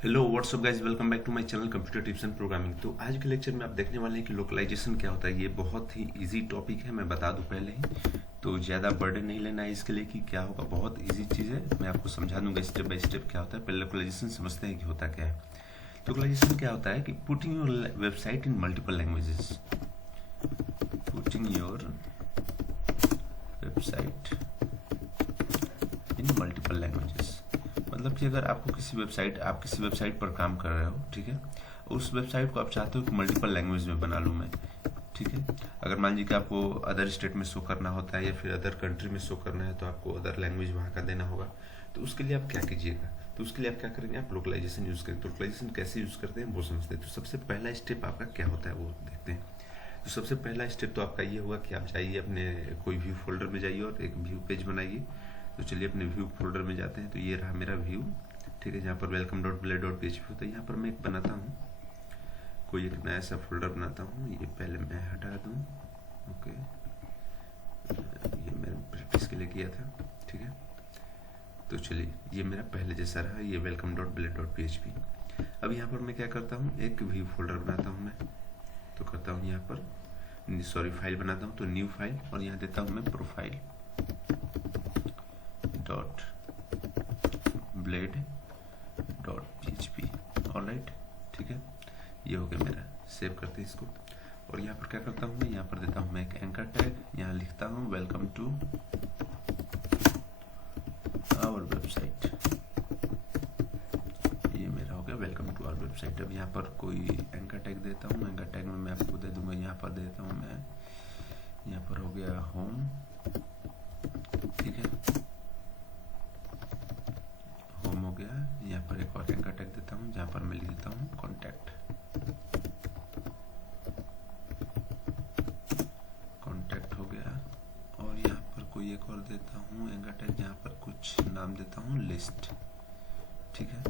Hello what's up guys, welcome back to my channel computer tips and programming. तो आज के lecture में आप देखने वाले हैं कि लोकलाइजेशन क्या होता है। ये बहुत ही इजी टॉपिक है, मैं बता दूं पहले ही। तो ज़्यादा बर्डन नहीं लेना है इसके लिए कि क्या होगा, बहुत इजी चीज़ है। मैं आपको समझा दूंगा स्टेप बाय स्टेप क्या होता है। पहले लोकलाइजेशन समझते हैं कि होता क्या है। लोकलाइजेशन क्या होता है कि putting your website in multiple languages. Putting your website in multiple languages मतलब कि अगर आपको आप किसी वेबसाइट पर काम कर रहे हो, ठीक है, उस वेबसाइट को आप चाहते हो कि मल्टीपल लैंग्वेज में बना लूँ मैं, ठीक है। अगर मान लीजिए कि आपको अदर स्टेट में शो करना होता है या फिर अदर कंट्री में शो करना है, तो आपको अदर लैंग्वेज वहाँ का देना होगा। तो उसके लिए आप क्या कीजिएगा, तो उसके लिए आप क्या करेंगे, आप लोकलाइजेशन यूज़ करेंगे। तो लोकलाइजेशन कैसे यूज़ करते हैं वो समझते हैं। तो सबसे पहला स्टेप आपका क्या होता है वो देखते हैं। तो सबसे पहला स्टेप तो आपका ये होगा कि आप जाइए अपने कोई व्यू फोल्डर में जाइए और एक व्यू पेज बनाइए। तो चलिए अपने व्यू फोल्डर में जाते हैं। तो ये रहा मेरा व्यू, ठीक है, जहाँ पर welcome.blade.php होता है। यहाँ पर मैं एक बनाता हूँ, कोई एक नया सा फोल्डर बनाता हूँ। ये पहले मैं हटा दूँ, ओके, ये मैंने प्रैक्टिस के लिए किया था, ठीक है। तो चलिए ये मेरा पहले जैसा रहा, ये welcome.blade.php। अब यहाँ पर मैं क्या करता हूँ, एक व्यू फोल्डर बनाता हूँ मैं। तो करता हूँ यहाँ पर फाइल बनाता हूँ, तो न्यू फाइल, और यहाँ देता हूँ मैं profile dot blade dot php। Alright, ठीक है, ये हो गया मेरा। सेव करते हैं इसको, और यहाँ पर क्या करता हूँ मैं, यहाँ पर देता हूँ मैं एक एंकर टैग, यहाँ लिखता हूँ वेलकम टू आवर वेबसाइट। ये मेरा हो गया वेलकम टू आवर वेबसाइट। अब यहाँ पर कोई एंकर टैग देता हूँ। एंकर टैग में मैं आपको दे दूंगा, यहाँ पर देता हूँ मैं, यहाँ पर हो गया होम, ठीक है, होम हो गया। यहाँ पर एक और एंकर टैग देता हूँ, जहाँ पर मैं लिख देता हूँ कॉन्टैक्ट। कॉन्टैक्ट हो गया, और यहाँ पर कोई एक और देता हूँ एंकर टैग, जहाँ पर कुछ नाम देता हूँ लिस्ट, ठीक है।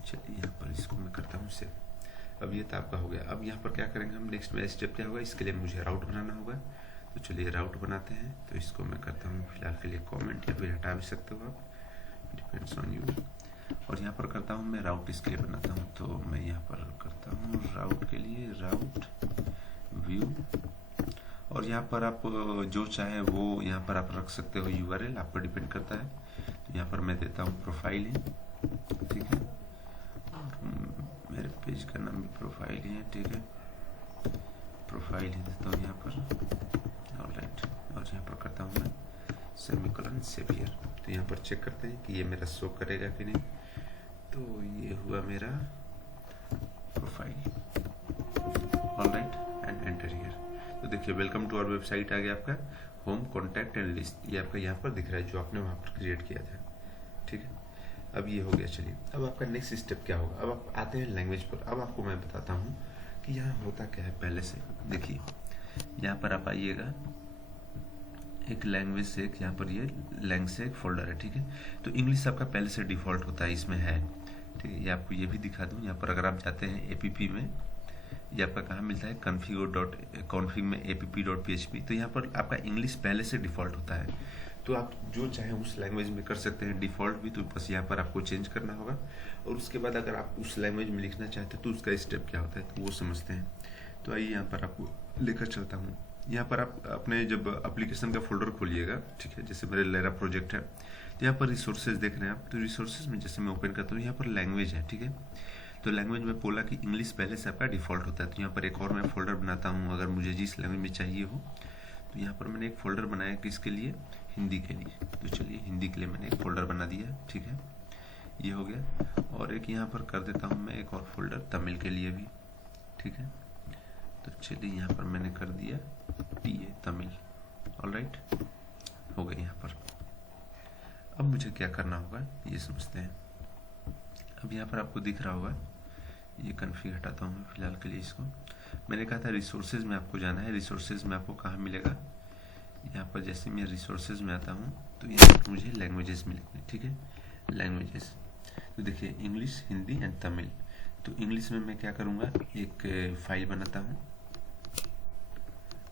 चलिए यहाँ पर इसको मैं करता हूँ सेव। अब ये तो आपका हो गया। अब यहाँ पर क्या करेंगे हम, नेक्स्ट मेरा स्टेप क्या होगा, इसके लिए मुझे राउट बनाना होगा। तो चलिए राउट बनाते हैं। तो इसको मैं करता हूँ फिलहाल के लिए कमेंट, या फिर हटा भी सकते हो आप, डिपेंड्स ऑन यू। और यहाँ पर करता हूँ मैं राउट इसके लिए बनाता हूँ। तो मैं यहाँ पर करता हूँ राउट के लिए राउट व्यू, और यहाँ पर आप जो चाहे वो यहाँ पर आप रख सकते हो, यूआरएल आप पर डिपेंड करता है। तो यहाँ पर मैं देता हूँ प्रोफाइल ही, ठीक है, मेरे पेज का नाम भी प्रोफाइल ही है, ठीक है, प्रोफाइल ही देता हूँ यहाँ पर। ऑलराइट, और यहाँ पर करता हूँ मैं सेमीकोलन सेवियर। तो यहाँ पर चेक करते हैं कि ये मेरा शो करेगा कि नहीं। तो ये हुआ मेरा profile. Alright, and enter here. तो देखिए वेलकम टू आवर वेबसाइट आ गया आपका, होम, कॉन्टैक्ट एंड लिस्ट, ये आपका यहाँ पर दिख रहा है जो आपने वहाँ पर क्रिएट किया था, ठीक है। अब ये हो गया। चलिए अब आपका नेक्स्ट स्टेप क्या होगा। अब आप आते हैं लैंग्वेज पर। अब आपको मैं बताता हूँ कि यहाँ होता क्या है। पहले से देखिए, यहाँ पर आप आइएगा, एक लैंग्वेज से एक, यहाँ पर ये लैंग से एक फोल्डर है, ठीक है। तो इंग्लिश आपका पहले से डिफॉल्ट होता है, इसमें है, ठीक है। ये आपको ये भी दिखा दूँ, यहाँ पर अगर आप जाते हैं एपीपी में, ये आपका कहाँ मिलता है, कॉन्फिग में app.php। तो यहाँ पर आपका इंग्लिश पहले से डिफॉल्ट होता है। तो आप जो चाहे उस लैंग्वेज में कर सकते हैं, डिफॉल्ट भी। तो बस यहाँ पर आपको चेंज करना होगा, और उसके बाद अगर आप उस लैंग्वेज में लिखना चाहते हैं तो उसका स्टेप क्या होता है, तो वो समझते हैं। तो आइए यहाँ पर आपको लेकर चलता हूँ। यहाँ पर आप अपने जब एप्लीकेशन का फोल्डर खोलिएगा, ठीक है, जैसे मेरे लेरा प्रोजेक्ट है, तो यहाँ पर रिसोर्सेज देख रहे हैं आप। तो रिसोर्सेज में जैसे मैं ओपन करता हूँ, यहाँ पर लैंग्वेज है, ठीक है। तो लैंग्वेज में बोला कि इंग्लिश पहले से आपका डिफॉल्ट होता है। तो यहाँ पर एक और मैं फोल्डर बनाता हूँ, अगर मुझे जिस लैंग्वेज में चाहिए हो। तो यहाँ पर मैंने एक फोल्डर बनाया किसके लिए, हिंदी के लिए। तो चलिए हिंदी के लिए मैंने एक फोल्डर बना दिया, ठीक है, ये हो गया। और एक यहाँ पर कर देता हूँ मैं एक और फोल्डर तमिल के लिए भी, ठीक है। तो चलिए यहाँ पर मैंने कर दिया TA तमिल। ऑलराइट, हो गया यहाँ पर। अब मुझे क्या करना होगा ये समझते हैं। अब यहाँ पर आपको दिख रहा होगा, ये कन्फिग हटाता हूँ मैं फिलहाल के लिए इसको। मैंने कहा था रिसोर्सेज में आपको जाना है। रिसोर्सेज में आपको कहाँ मिलेगा, यहाँ पर जैसे मैं रिसोर्सेज में आता हूँ तो यहाँ पर मुझे लैंग्वेजेस मिलेंगे, ठीक है, लैंग्वेजेस। तो देखिए इंग्लिश, हिंदी एंड तमिल। तो इंग्लिश में मैं क्या करूँगा, एक फाइल बनाता हूँ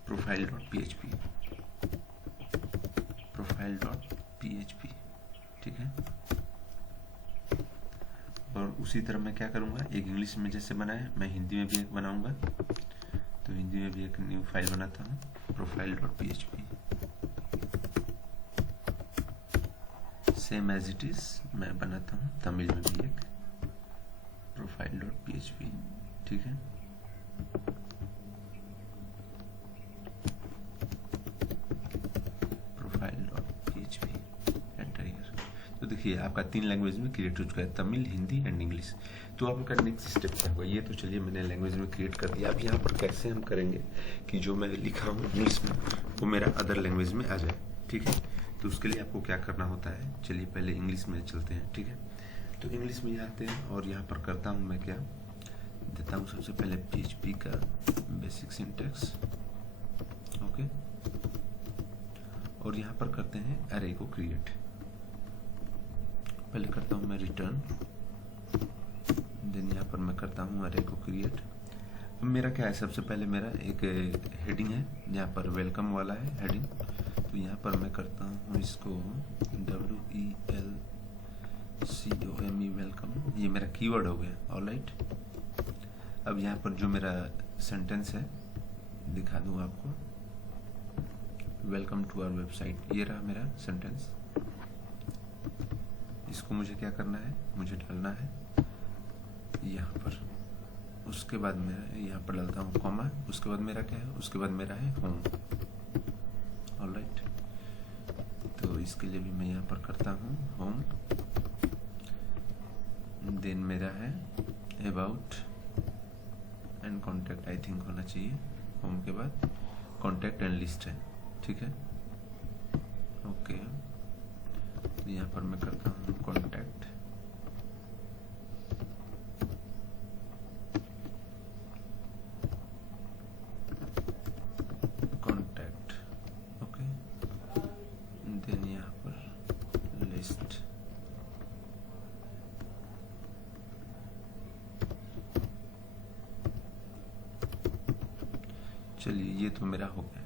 प्रोफाइल.php, प्रोफाइल.php, ठीक है। और उसी तरह मैं क्या करूँगा, एक इंग्लिश में जैसे बनाया मैं हिंदी में भी एक बनाऊँगा। तो हिंदी में भी एक न्यू फाइल बनाता हूँ, profile.php, same as it is मैं बनाता हूँ तमिल में भी एक profile.php, ठीक है। profile.php enter here. तो देखिए आपका 3 लैंग्वेज में क्रिएट हो चुका है, तमिल, हिंदी एंड इंग्लिश। तो आपका नेक्स्ट स्टेप क्या होगा, ये तो चलिए मैंने लैंग्वेज में क्रिएट कर दिया। अब यहाँ पर कैसे हम करेंगे कि जो मैं लिखा हूँ इंग्लिश में वो मेरा अदर लैंग्वेज में आ जाए, ठीक है। तो उसके लिए आपको क्या करना होता है, चलिए पहले इंग्लिश में चलते हैं, ठीक है। तो इंग्लिश में आते हैं और यहाँ पर करता हूँ मैं क्या देता हूँ, सबसे पहले PHP का बेसिक सिंटैक्स, ओके। और यहाँ पर करते हैं अरे को क्रिएट। पहले करता हूँ मैं रिटर्न, देन यहाँ पर मैं करता हूँ अरे को क्रिएट। अब मेरा क्या है, सबसे पहले मेरा एक हेडिंग है जहाँ पर वेलकम वाला है हेडिंग। तो यहाँ पर मैं करता हूँ इसको WELCOME वेलकम, ये मेरा कीवर्ड हो गया, ऑलराइट। अब यहाँ पर जो मेरा सेंटेंस है दिखा दूँ आपको, वेलकम टू आवर वेबसाइट, ये रहा मेरा सेंटेंस। इसको मुझे क्या करना है, मुझे डालना है यहाँ पर। उसके बाद मैं यहाँ पर डालता हूँ कॉमा, उसके बाद मेरा क्या है, उसके बाद मेरा है होम, ऑलराइट। तो इसके लिए भी मैं यहाँ पर करता हूँ होम, देन मेरा है about and contact, I think होना चाहिए। होम के बाद कॉन्टैक्ट एंड लिस्ट है, ठीक है, ओके। यहाँ पर मैं करता हूँ कॉन्टैक्ट, ओके। देन यहाँ पर लिस्ट, चलिए ये तो मेरा हो गया,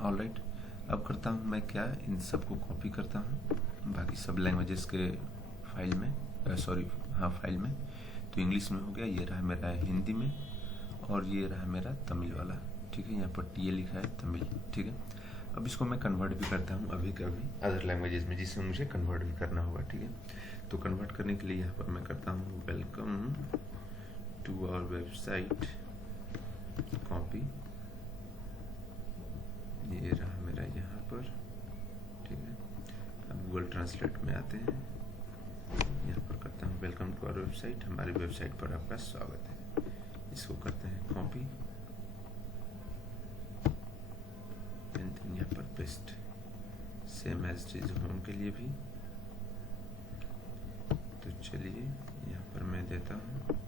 ऑलराइट। अब करता हूँ मैं क्या, इन सबको कॉपी करता हूँ बाकी सब लैंग्वेजेस के फाइल में, फाइल में। तो इंग्लिश में हो गया, ये रहा मेरा हिंदी में, और ये रहा मेरा तमिल वाला, ठीक है। यहाँ पर टी लिखा है तमिल, ठीक है। अब इसको मैं कन्वर्ट भी करता हूँ अभी कभी अदर लैंग्वेजेस में, जिसमें मुझे कन्वर्ट भी करना होगा, ठीक है। तो कन्वर्ट करने के लिए यहाँ पर मैं करता हूँ welcome to our website, copy, ये रहा मेरा यहाँ पर, ठीक है। अब गूगल ट्रांसलेट में आते हैं, यहाँ पर करता हूँ वेलकम टू आवर वेबसाइट, हमारी वेबसाइट पर आपका स्वागत है। इसको करते हैं कॉपी एंड देन यहाँ पर पेस्ट, सेम एज चीज होम के लिए भी। तो चलिए यहाँ पर मैं देता हूँ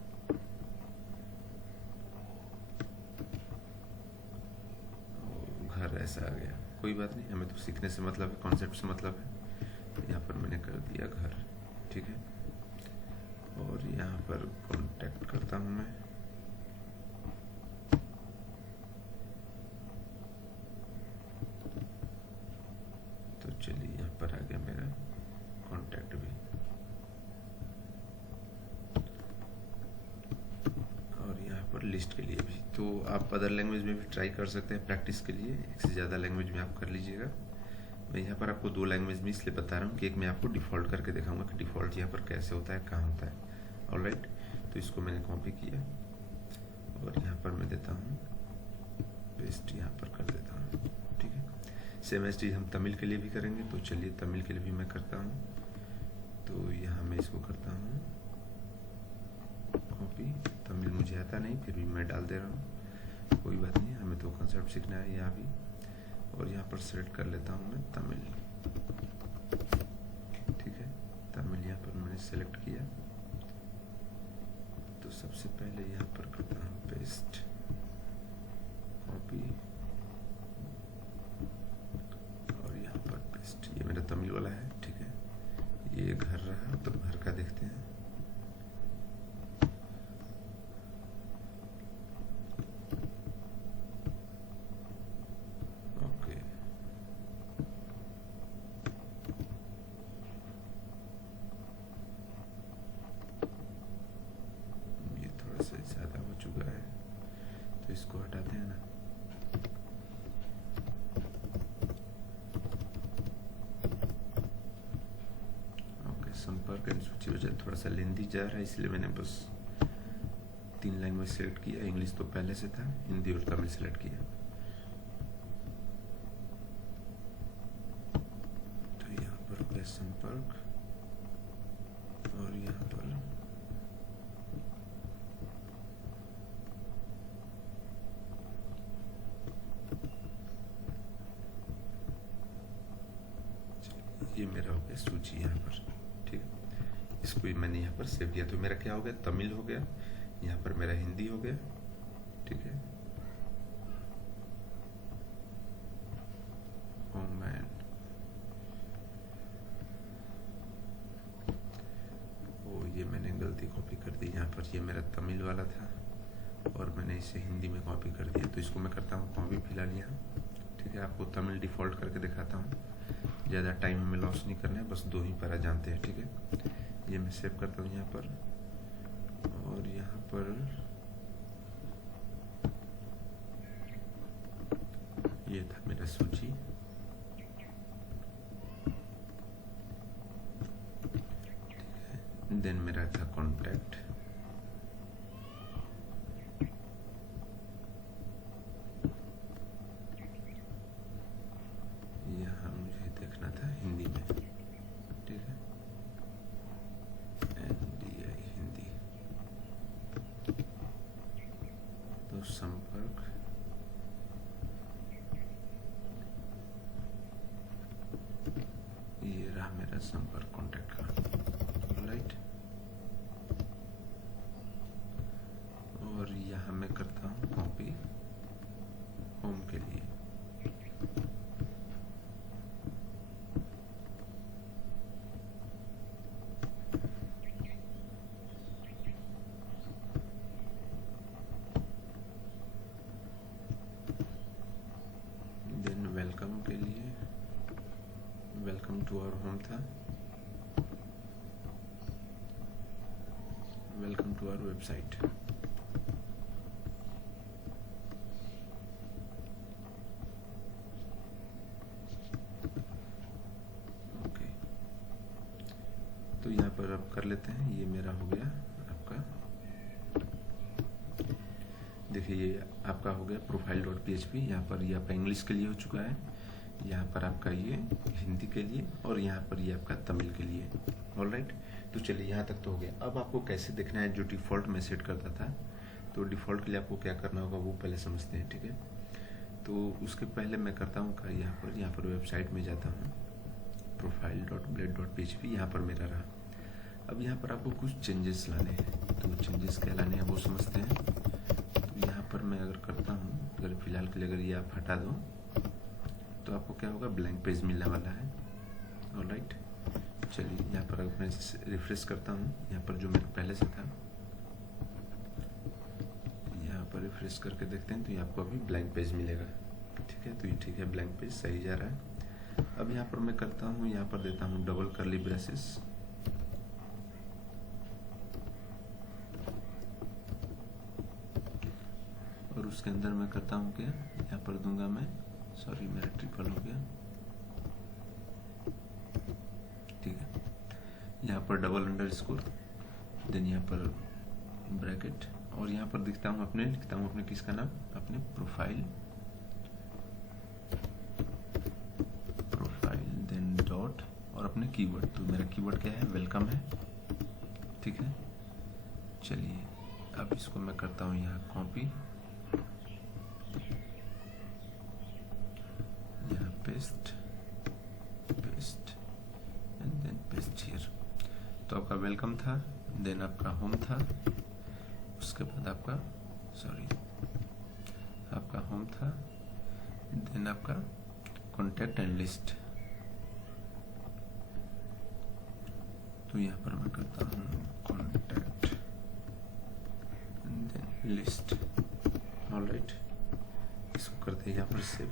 घर, ऐसा आ गया, कोई बात नहीं, हमें तो सीखने से मतलब है, कॉन्सेप्ट से मतलब है। तो यहाँ पर मैंने कर दिया घर, ठीक है। और यहाँ पर कॉन्टैक्ट करता हूँ मैं, तो चलिए यहाँ पर आ गया मेरा कॉन्टैक्ट भी। और यहाँ पर लिस्ट के लिए भी, तो आप अदर लैंग्वेज में भी ट्राई कर सकते हैं प्रैक्टिस के लिए, एक से ज़्यादा लैंग्वेज में आप कर लीजिएगा। मैं यहाँ पर आपको 2 लैंग्वेज में इसलिए बता रहा हूँ कि एक मैं आपको डिफ़ॉल्ट करके दिखाऊंगा कि डिफ़ॉल्ट यहाँ पर कैसे होता है, कहाँ होता है, ऑलराइट। तो इसको मैंने कॉपी किया और यहाँ पर मैं देता हूँ पेस्ट, यहाँ पर कर देता हूँ, ठीक है। सेम एज चीज़ हम तमिल के लिए भी करेंगे, तो चलिए तमिल के लिए भी मैं करता हूँ। तो यहाँ मैं इसको करता हूँ कॉपी, तमिल मुझे आता नहीं फिर भी मैं डाल दे रहा हूँ, कोई बात नहीं, हमें तो कंसेप्ट सीखना है यहाँ भी। और यहाँ पर सेलेक्ट कर लेता हूँ मैं तमिल, ठीक है। तमिल यहाँ पर मैंने सेलेक्ट किया, तो सबसे पहले यहाँ पर करता हूँ पेस्ट, कॉपी और यहाँ पर पेस्ट, ये मेरा तमिल वाला है, ठीक है। ये घर रहा, तो घर का देखते हैं। हटाते हैं ना। ओके, संपर्क एंड सूची वजह थोड़ा सा लेंदी जा रहा है, इसलिए मैंने बस 3 लैंग्वेज सेलेक्ट किया। इंग्लिश तो पहले से था, हिंदी और तमिल सेलेक्ट किया। तो यहाँ पर हो गया संपर्क, और यहाँ पर ये मेरा हो गया सूची यहाँ पर। ठीक है, इसको मैंने यहाँ पर सेव किया, तो मेरा क्या हो गया, तमिल हो गया, यहाँ पर मेरा हिंदी हो गया। ठीक है, ओ मैन, ओ ये मैंने गलती कॉपी कर दी यहाँ पर, ये मेरा तमिल वाला था और मैंने इसे हिंदी में कॉपी कर दिया। तो इसको मैं करता हूँ कॉपी फिलहाल यहाँ। ठीक है, आपको तमिल डिफ़ॉल्ट करके दिखाता हूँ, ज़्यादा टाइम हमें लॉस नहीं करना है, बस 2 ही पैरा जानते हैं। ठीक है, ये मैं सेव करता हूँ यहाँ पर, और यहाँ पर ये था मेरा सूची। देन मेरा था कॉन्टैक्ट, यहाँ मुझे देखना था हिंदी में। ठीक है, NDI हिंदी। तो संपर्क, ये रहा मेरा संपर्क कॉन्टैक्ट का। राइट, और यहाँ मैं करता हूँ कॉपी होम के लिए। देन वेलकम के लिए, वेलकम टू आवर होम था, welcome to our website. Okay, तो यहाँ पर अब कर लेते हैं, ये मेरा हो गया आपका। देखिए ये आपका हो गया profile.php। यहाँ पर ये आपका इंग्लिश के लिए हो चुका है, यहाँ पर आपका ये हिंदी के लिए, और यहाँ पर ये आपका तमिल के लिए। ऑलराइट, तो चलिए यहाँ तक तो हो गया। अब आपको कैसे देखना है, जो डिफ़ॉल्ट मैं सेट करता था, तो डिफ़ॉल्ट के लिए आपको क्या करना होगा वो पहले समझते हैं। ठीक है, तो उसके पहले मैं करता हूँ का यहाँ पर वेबसाइट में जाता हूँ, profile.blade.php, यहाँ पर मेरा रहा। अब यहाँ पर आपको कुछ चेंजेस लाने हैं, तो चेंजेस क्या लाने हैं वो समझते हैं। तो यहाँ पर मैं अगर करता हूँ, अगर फिलहाल के लिए अगर ये आप हटा दो, तो आपको क्या होगा, ब्लैंक पेज मिलने वाला है। ऑलराइट, चलिए यहाँ पर अगर मैं रिफ्रेश करता हूँ, यहाँ पर जो मेरा पहले से था, यहाँ पर रिफ्रेश करके देखते हैं, तो ये आपको अभी ब्लैंक पेज मिलेगा। ठीक है, तो ये ठीक है, ब्लैंक पेज सही जा रहा है। अब यहाँ पर मैं करता हूँ, यहाँ पर देता हूँ डबल कर्ली ब्रेसेस, और उसके अंदर मैं करता हूँ क्या, यहाँ पर दूंगा मैं, सॉरी मेरा ट्रिपल हो गया। ठीक है, यहाँ पर डबल अंडरस्कोर, देन यहाँ पर ब्रैकेट, और यहाँ पर लिखता हूँ अपने किसका नाम, अपने प्रोफाइल, देन डॉट, और अपने कीवर्ड। तो मेरा कीवर्ड क्या है, वेलकम है। ठीक है, चलिए अब इसको मैं करता हूँ यहाँ कॉपी, यहाँ paste and then paste here. तो आपका वेलकम था, देन आपका होम था, उसके बाद आपका होम था, देन आपका कॉन्टैक्ट एंड लिस्ट। तो यहाँ पर मैं करता हूँ contact and then list. Alright, इसको करते हैं यहाँ पर सेव।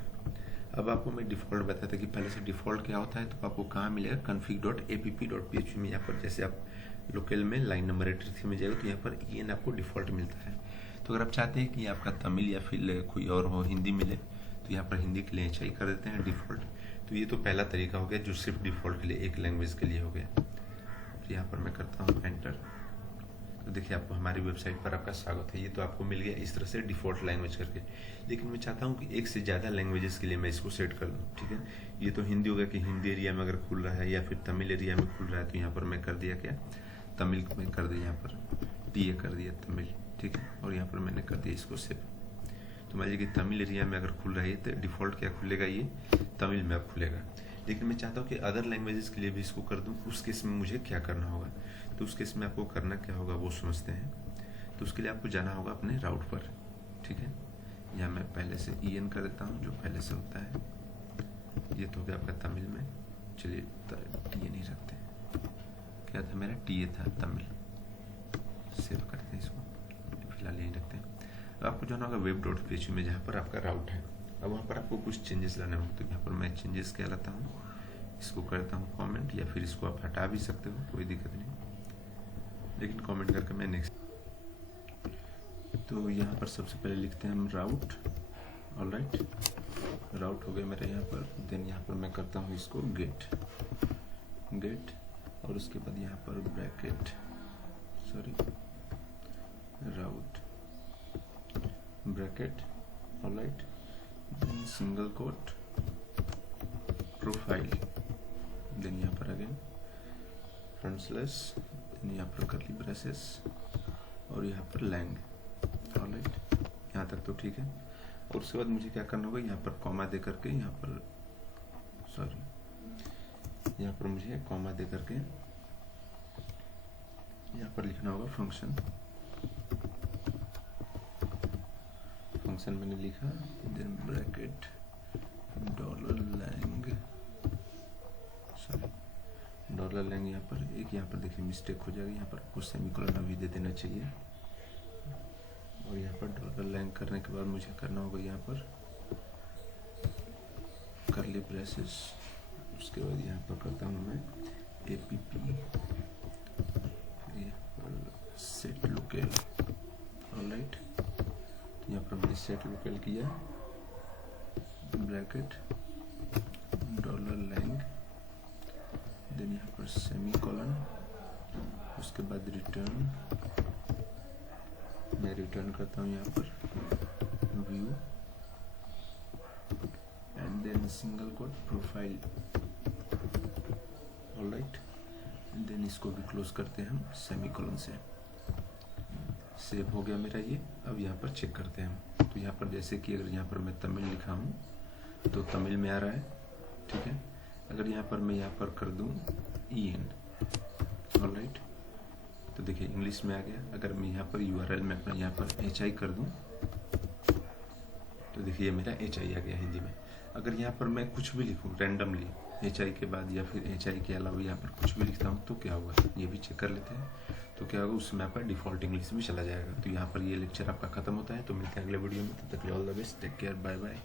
अब आपको मैं डिफ़ॉल्ट बताया था कि पहले से डिफ़ॉल्ट क्या होता है, तो आपको कहाँ मिलेगा, config.app.php में। यहाँ पर जैसे आप लोकल में लाइन नंबर 83 में जाएगा, तो यहाँ पर EN आपको डिफ़ॉल्ट मिलता है। तो अगर आप चाहते हैं कि आपका तमिल या फिर कोई और हो, हिंदी मिले, तो यहाँ पर हिंदी के लिए HI कर देते हैं डिफ़ॉल्ट। तो ये तो पहला तरीका हो गया जो सिर्फ डिफ़ॉल्ट के लिए एक लैंग्वेज के लिए हो गया। तो यहाँ पर मैं करता हूँ एंटर। तो देखिए आपको हमारी वेबसाइट पर आपका स्वागत है। ये तो आपको मिल गया इस तरह से डिफ़ॉल्ट लैंग्वेज करके। लेकिन मैं चाहता हूँ कि एक से ज़्यादा लैंग्वेजेस के लिए मैं इसको सेट कर दूँ, ठीक है। ये तो हिंदी हो गया कि हिंदी एरिया में अगर खुल रहा है या फिर तमिल एरिया में खुल रहा है, तो यहाँ पर मैं कर दिया क्या, तमिल में कर दिया, यहाँ पर TA कर दिया तमिल, ठीक है। और यहाँ पर मैंने कर दिया इसको सेव। तो मान लीजिए कि तमिल एरिया में अगर खुल रहा है तो डिफ़ॉल्ट क्या खुलेगा, ये तमिल में अब खुलेगा। लेकिन मैं चाहता हूँ कि अदर लैंग्वेजेस के लिए भी इसको कर दूँ। उस केस में मुझे क्या करना होगा, तो उस केस में आपको करना क्या होगा वो समझते हैं। तो उसके लिए आपको जाना होगा अपने राउट पर, ठीक है। यहाँ मैं पहले से EN कर देता हूँ जो पहले से होता है। ये तो हो गया आपका तमिल में। चलिए TA नहीं रखते, क्या था मेरा, TA था तमिल। सेव करते हैं इसको, फिलहाल यही रखते हैं। अब आपको जाना होगा web.php में जहाँ पर आपका राउट है। अब वहाँ पर आपको कुछ चेंजेस लाने होंगे। तो यहाँ पर मैं चेंजेस क्या लाता हूँ, इसको करता हूँ कमेंट, या फिर इसको आप हटा भी सकते हो, कोई दिक्कत नहीं, लेकिन कमेंट करके मैं नेक्स्ट। तो यहाँ पर सबसे पहले लिखते हैं हम राउट। ऑलराइट, राउट हो गया मेरा यहाँ पर। देन यहाँ पर मैं करता हूँ इसको गेट, और उसके बाद यहाँ पर bracket, round bracket, alright, single quote profile, then यहाँ पर अगेन फ्रंट स्लैश, देन यहाँ पर कर्ली ब्रेसेस, और यहाँ पर लैंग। ऑलराइट, यहाँ तक तो ठीक है। और उसके बाद मुझे क्या करना होगा, यहाँ पर कॉमा दे करके, यहाँ पर यहाँ पर मुझे कॉमा दे करके यहाँ पर लिखना होगा फंक्शन। मैंने लिखा, देन ब्रैकेट $lang, यहाँ पर एक, यहाँ पर देखिए मिस्टेक हो जाएगी, यहाँ पर आपको सेमीकोलन अभी दे देना चाहिए। और यहाँ पर $lang करने के बाद मुझे करना होगा यहाँ पर कर्ली ब्रेसेस। उसके बाद यहाँ पर करता हूँ मैं APP, सेट लोकल। ऑलराइट, तो यहाँ पर मैंने सेट लोकल किया, ब्रैकेट $lang, देन यहाँ पर सेमीकोलन, उसके बाद रिटर्न। मैं रिटर्न करता हूँ यहाँ पर view, and then single quote profile. Alright, then इसको भी क्लोज करते हैं हम सेमीकोलन से। सेव हो गया मेरा ये। अब यहाँ पर चेक करते हैं हम। तो यहाँ पर जैसे कि अगर यहाँ पर मैं तमिल लिखा हूँ तो तमिल में आ रहा है, ठीक है। अगर यहाँ पर मैं यहाँ पर कर दूँ EN, ऑलराइट, तो देखिए इंग्लिश में आ गया। अगर मैं यहाँ पर URL में अपना यहाँ पर HI कर दूँ तो देखिए मेरा HI आ गया हिंदी में। अगर यहाँ पर मैं कुछ भी लिखूँ रैंडमली HI के बाद, या फिर HI के अलावा यहाँ पर कुछ भी लिखता हूँ, तो क्या होगा ये भी चेक कर लेते हैं। तो क्या होगा, उसमें आपका डिफ़ॉल्ट इंग्लिश में चला जाएगा। तो यहाँ पर ये लेक्चर आपका खत्म होता है। तो मिलते हैं अगले वीडियो में, तब तक all the best, take care, bye bye.